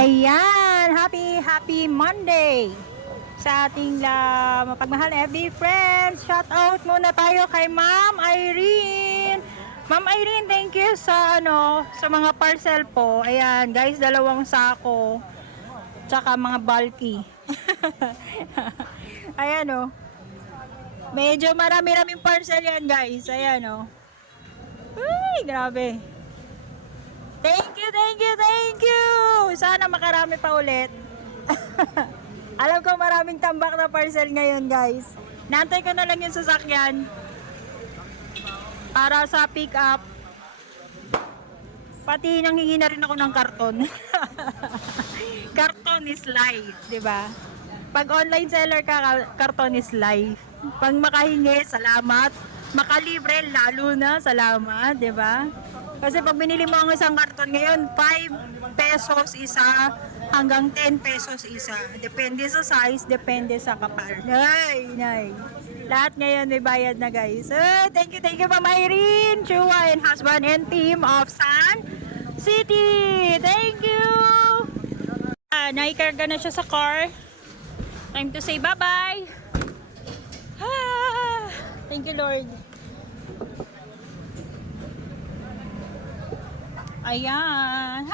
Ayan, happy Monday sa ating mapagmahal na FB friends. Shout out muna tayo kay Ma'am Irene. Ma'am Irene, thank you sa sa mga parcel po. Ayan, guys, 2 sako. Tsaka mga bulky. Ayan medyo marami-raming parcel yan, guys. Ayan Ay, grabe. Thank you. Sana makarami pa ulit. Alam ko maraming tambak na parcel ngayon, guys. Nantay ko na lang yung sasakyan para sa pick up. Pati nanghingi na rin ako ng karton. Karton is life, 'di ba? Pag online seller ka, karton is life. Pag makahingi, salamat. Makalibre, lalo na salamat, 'di ba? Kasi pag binili mo ang isang karton ngayon, 5 pesos isa hanggang 10 pesos isa. Depende sa size, depende sa kapal. Nay. Lahat ngayon may bayad na, guys. Thank you Ma'am Irene, Chua and husband and team of Sun City. Thank you. Naikarga na siya sa car. Time to say bye-bye. Thank you, Lord. Ayan.